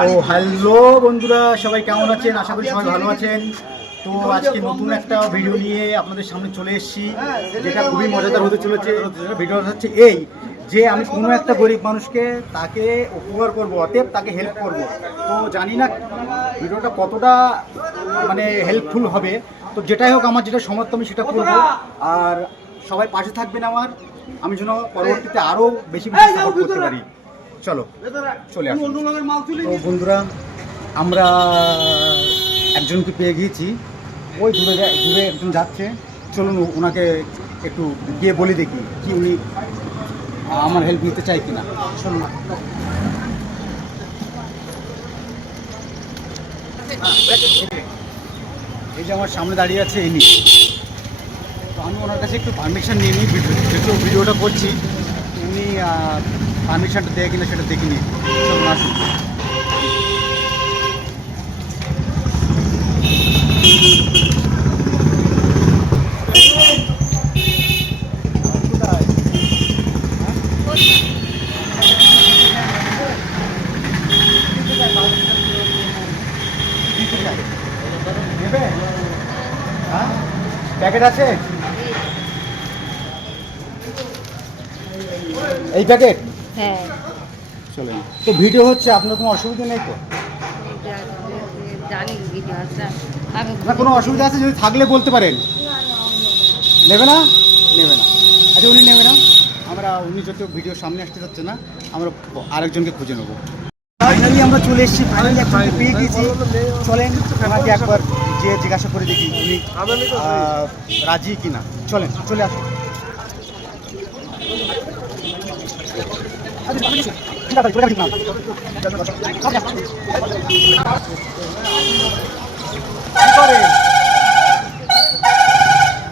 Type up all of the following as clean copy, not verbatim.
তো হ্যালো বন্ধুরা, সবাই কেমন আছেন? আশা করি সবাই ভালো আছেন। তো আজকে নতুন একটা ভিডিও নিয়ে আপনাদের সামনে চলে এসেছি, যেটা খুবই মজাদার হতে চলেছে। ভিডিওটা হচ্ছে এই যে আমি কোনো একটা গরিব মানুষকে তাকে উপকার করবো, অতএব তাকে হেল্প করব। তো জানি না ভিডিওটা কতটা মানে হেল্পফুল হবে। তো যেটাই হোক, আমার যেটা সমর্থ আমি সেটা করব। আর সবাই পাশে থাকবেন আমার, আমি যেন পরবর্তীতে আরও বেশি বেশি সাপোর্ট করতে পারি। চলো চলে আসুন। তো বন্ধুরা, আমরা একজনকে পেয়ে গিয়েছি, ওই দূরে দূরে একজন যাচ্ছে। চলুন ওনাকে একটু গিয়ে বলে দেখি কি উনি আমার হেল্প নিতে চাই কিনা। চলুন। এই যে আমার সামনে দাঁড়িয়ে আছে ইনি। তো আমি ওনার কাছে একটু পারমিশন নিয়ে নিই, যেহেতু ভিডিওটা করছি। উনি পারমিশনটা দেয় কিনা সেটা দেখিনি। চলুন আসুন। নেবে? হ্যাঁ, প্যাকেট আছে? এই প্যাকেট? হ্যাঁ। চলেন। তো ভিডিও হচ্ছে, আপনার কোনো অসুবিধা নেই তো? জানি ভিডিও আছে। না, কোনো অসুবিধা আছে? যদি থাকলে বলতে পারেন। নেবে না? নেবে না। আচ্ছা, উনি নেবে না। উনি যত ভিডিও সামনে আসতে যাচ্ছে না, আমরা আরেকজনকে খুঁজে নেবো। ফাইনালি আমরা চলে এসেছি, ফাইনালি একজনকে পেয়ে গিয়েছি। চলেন ওনাকে একবার যে জিজ্ঞাসা করে দেখি উনি রাজি কিনা। চলেন, চলে আসুন।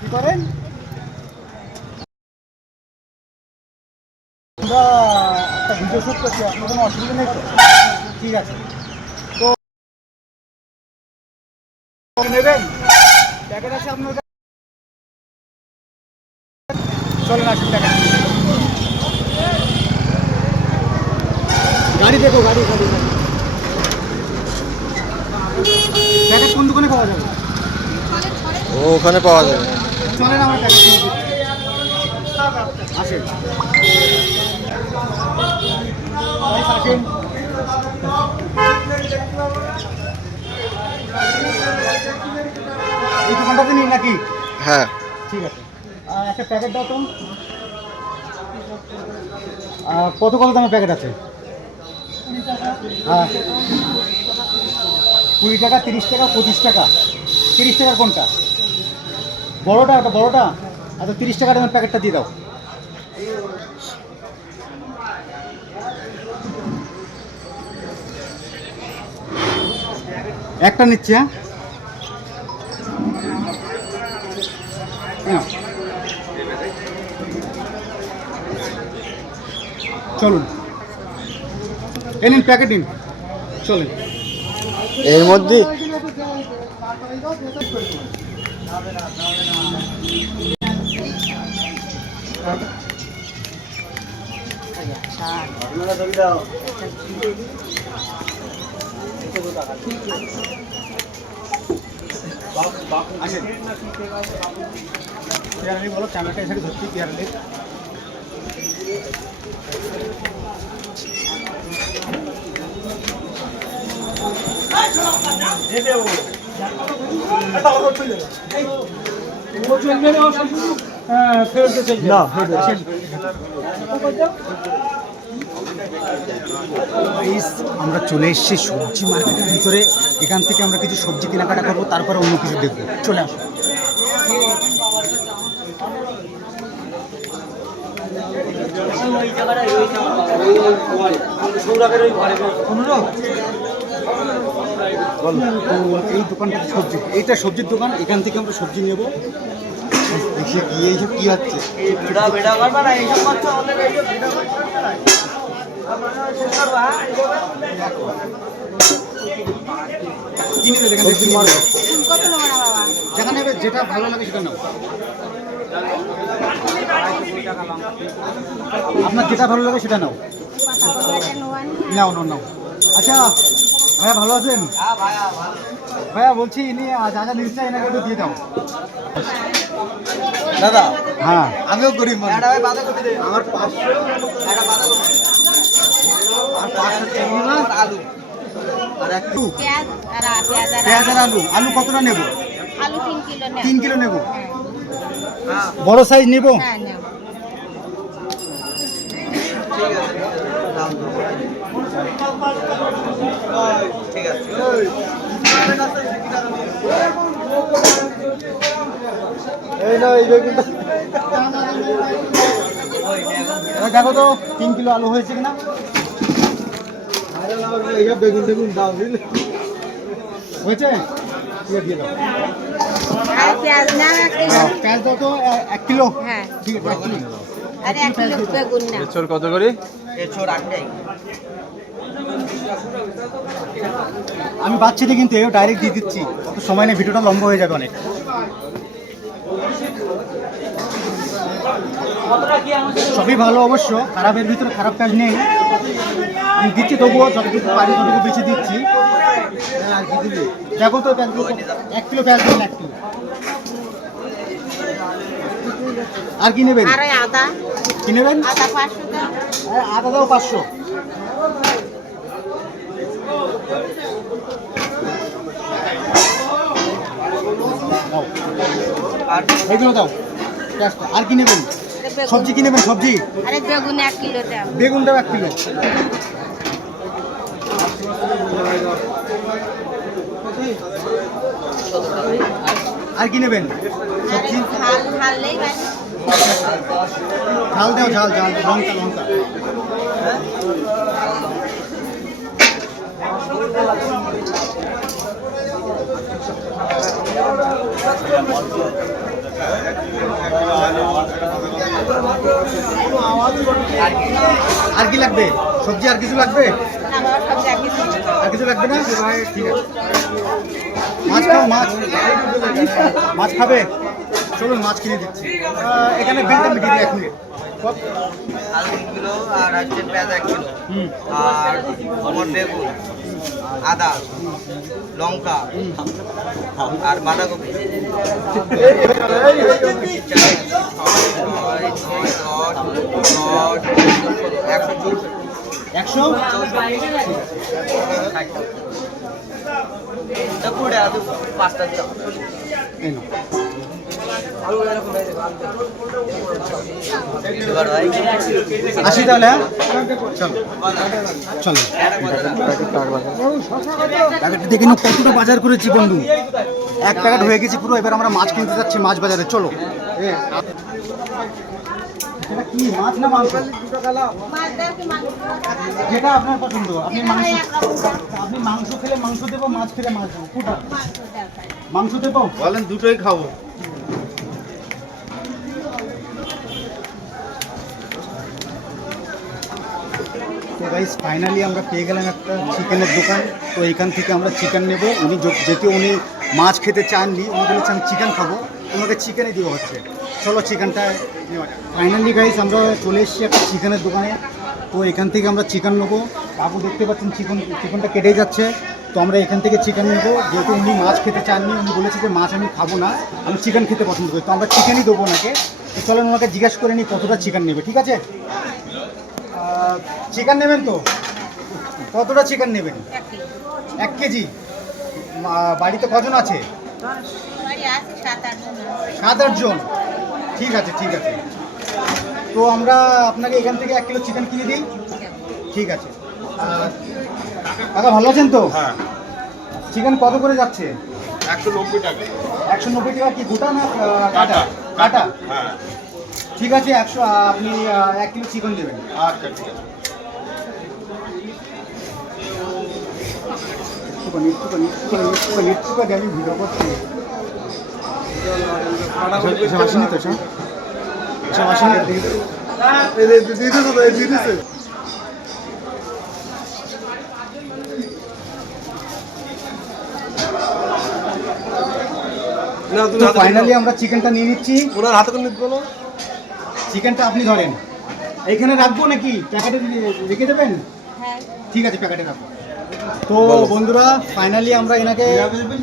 কি করেন? আমরা একটা ভিডিও শুট করছি, আপনার কোনো অসুবিধা নেই তো? ঠিক আছে। তো নেবেন? প্যাকেট আছে আপনার কাছে? চলেন আসুন, প্যাকেট। গাড়ি দেখো, গাড়ি গাড়ি গাড়ি। প্যাকেট কোন দোকানে পাওয়া যাবে? ওখানে পাওয়া যাবে। চলেন আমার প্যাকেট নিয়ে দিচ্ছি। আসেন। আসেন। এই দোকানটাতে নিন নাকি? হ্যাঁ, ঠিক আছে। একটা প্যাকেট দাও তো। কত কত দামের প্যাকেট আছে? 20 টাকা, 30 টাকা, 25 টাকা। 30 টাকার কোনটা? বড়োটা? ওটা বড়োটা? আচ্ছা, 30 টাকা দামের প্যাকেটটা দিয়ে দাও। একটা নিচ্ছি। হ্যাঁ, চলুন। এই নিন প্যাকেট নিন, চলুন। এর মধ্যে আসেন। চেয়ারালি বলো, ক্যামেরাটা এসে ধরছি। চেয়ারালি আমরা চলে এসেছি সবজি মার্কেটের ভিতরে। এখান থেকে আমরা কিছু সবজি কেনাকাটা করবো, তারপরে অন্য কিছু দেখবো। চলে আসো। এই দোকানটা সবজি, এইটা সবজির দোকান। এখান থেকে আমরা সবজি নেবো। এইসব কি হচ্ছে? কিনে নেবে যেখানে নেবে, যেটা ভালো লাগে সেটা নেবো। আপনার যেটা ভালো লাগে সেটা নাও। নাও নাও নাও। আচ্ছা, ভাইয়া ভালো আছেন? ভাইয়া বলছি ইনি যা যা নিচ্ছে এনাকে একটু দিয়ে দাও। দাদা হ্যাঁ আমিও গরিব মানুষ। আমার 500 আর 500 চিংড়ি মাছ আলু আর একটু পেঁয়াজ পেঁয়াজ আর আলু। আলু কতটা নেব? আলু 3 কিলো নেন। 3 কিলো নেব। হ্যাঁ বড় সাইজ নেব? হ্যাঁ নেন। ঠিক আছে। এই না এই বেগুনটা দেখো তো 3 কিলো আলু হয়েছে কিনা। বেগুন দেখুন দাও বুঝলে হয়েছে। দিয়ে দাও আর পেঁয়াজ না 1 কিলো। পেঁয়াজ দাও তো 1 কিলো। হ্যাঁ ঠিক আছে 1 কিলো। আরে 1 কিলো বেগুন না। এছর কত করে? এছর 8 টাকা। আমি পাচ্ছি না কিন্তু ডাইরেক্ট দিয়ে দিচ্ছি, অত সময় নেই, ভিডিওটা লম্বা হয়ে যাবে অনেক। সবই ভালো অবশ্য, খারাপের ভিতরে খারাপ কাজ নেই। আমি দিচ্ছি তবুও যতটুকু পারি ততটুকু বেশি দিচ্ছি। দেখো তো 1 কিলো পেঁয়াজ দেবেন 1 কিলো। আর কি নেবেন? আর আদা কি নেবেন? আদা 500 দাও। আদা দাও 500। আর এগুলো দাও পেঁয়াজটা। আর কি নেবেন? বেগুন। সবজি কি নেবেন? সবজি আরে বেগুন 1 কিলো দাও। বেগুন দাও 1 কিলো। আর কি নেবেন? আরে ঝাল ঝাললেই বানি। ঝাল দাও, ঝাল ঝাল, লঙ্কা লঙ্কা। আর কি লাগবে? সবজি আর কিছু লাগবে? না বাবা সব জায়গায় আর কিছু লাগবে না? ঠিক আছে। মাছ খাও, মাছ মাছ খাবে? চলুন মাছ কিনে দিচ্ছি। এখানে বিলটা মিটিয়ে দিই 1 মিনিট। আলু 3 কিলো আর হচ্ছে পেঁয়াজ 1 কিলো হুম আর আমার বেগুন, আদা, লঙ্কা আর বাঁধাকপি। 100। এই নাও। আসি তাহলে, হ্যাঁ চলো চলো। প্যাকেটটা দেখে নাও কতটা বাজার করেছি বন্ধু। 1 প্যাকেট হয়ে গেছি পুরো। এবার আমরা মাছ কিনতে যাচ্ছি মাছ বাজারে, চলো। এটা কি মাছ না মাংস? মাছ দাও কি মাংস? যেটা আপনার পছন্দ। আপনি মাংস খেলে মাংস দেবো, মাছ খেলে মাছ দেবো। কোনটা? মাংস দাও। মাংস দেবো? বলেন দুটোই খাবো। তো গাইস ফাইনালি আমরা পেয়ে গেলাম একটা চিকেনের দোকান। তো এইখান থেকে আমরা চিকেন নেব। উনি যেহেতু উনি মাছ খেতে চাননি, উনি বলেছে আমি চিকেন খাবো, ওনাকে চিকেনই দেওয়া হচ্ছে। চলো চিকেনটা নেওয়া যাক। ফাইনালি গাইস আমরা চলে এসেছি একটা চিকেনের দোকানে। তো এখান থেকে আমরা চিকেন নেবো। কাকু দেখতে পাচ্ছেন চিকেনটা কেটে যাচ্ছে। তো আমরা এখান থেকে চিকেন নেবো। যেহেতু উনি মাছ খেতে চাননি, উনি বলেছে যে মাছ আমি খাবো না, আমি চিকেন খেতে পছন্দ করি। তো আমরা চিকেনই দেবো ওনাকে। তো চলেন ওনাকে জিজ্ঞেস করে নিই কতটা চিকেন নেবে, ঠিক আছে? চিকেন নেবেন তো? কতটা চিকেন নেবেন? 1 কেজি। বাড়িতে কজন আছে? বাড়ি আছে 7-8 জন। 7-8 জন। ঠিক আছে ঠিক আছে। তো আমরা আপনাকে এখান থেকে 1 কিলো চিকেন কিনে দিই। ঠিক আছে। কাকা ভালো আছেন তো? হ্যাঁ চিকেন কত করে যাচ্ছে? 190 টাকা। 190 টাকা কি গোটা না কাটা? কাটা। হ্যাঁ ঠিক আছে 100 আপনি 1 কিলো চিকেন দেবেন। আচ্ছা ঠিক আছে। একটুখানি আমি ভিডিও করছি। এসব আসেনি তো এসব? এসব আসেনি তো? তো ফাইনালি আমরা চিকেনটা নিয়ে নিচ্ছি। ওনার হাতে করে নিতে বলো। চিকেনটা আপনি ধরেন। এইখানে রাখবো নাকি প্যাকেটে রেখে দেবেন? হ্যাঁ ঠিক আছে প্যাকেটে রাখবো। তো বন্ধুরা ফাইনালি আমরা এনাকে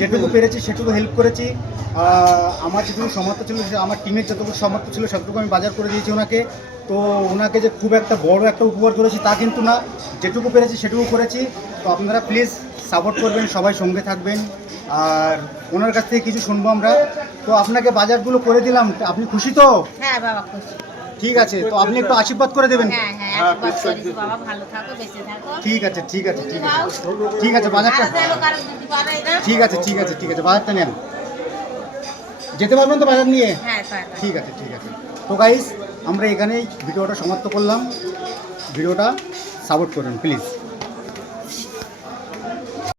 যেটুকু পেরেছি সেটুকু হেল্প করেছি। আমার যেটুকু সামর্থ্য ছিল, আমার টিমের যতটুকু সামর্থ্য ছিল সবটুকু আমি বাজার করে দিয়েছি ওনাকে। তো ওনাকে যে খুব একটা বড় একটা উপকার করেছি তা কিন্তু না, যেটুকু পেরেছি সেটুকু করেছি। তো আপনারা প্লিজ সাপোর্ট করবেন, সবাই সঙ্গে থাকবেন, আর ওনার কাছ থেকে কিছু শুনবো আমরা। তো আপনাকে বাজারগুলো করে দিলাম, আপনি খুশি তো? হ্যাঁ বাবা খুশি। ঠিক আছে, তো আপনি একটু আশীর্বাদ করে দেবেন। হ্যাঁ হ্যাঁ আশীর্বাদ করেছি বাবা, ভালো থাকো, বেঁচে থাকো। ঠিক আছে ঠিক আছে ঠিক আছে ঠিক আছে, বাজারটা আর যেন কারো দিতে পারে না। ঠিক আছে ঠিক আছে ঠিক আছে, বাজারটা নেন। যেতে পারবেন তো বাজার নিয়ে? হ্যাঁ পারবে। ঠিক আছে ঠিক আছে। তো গাইস আমরা এখানেই ভিডিওটা সমাপ্ত করলাম। ভিডিওটা সাপোর্ট করুন প্লিজ।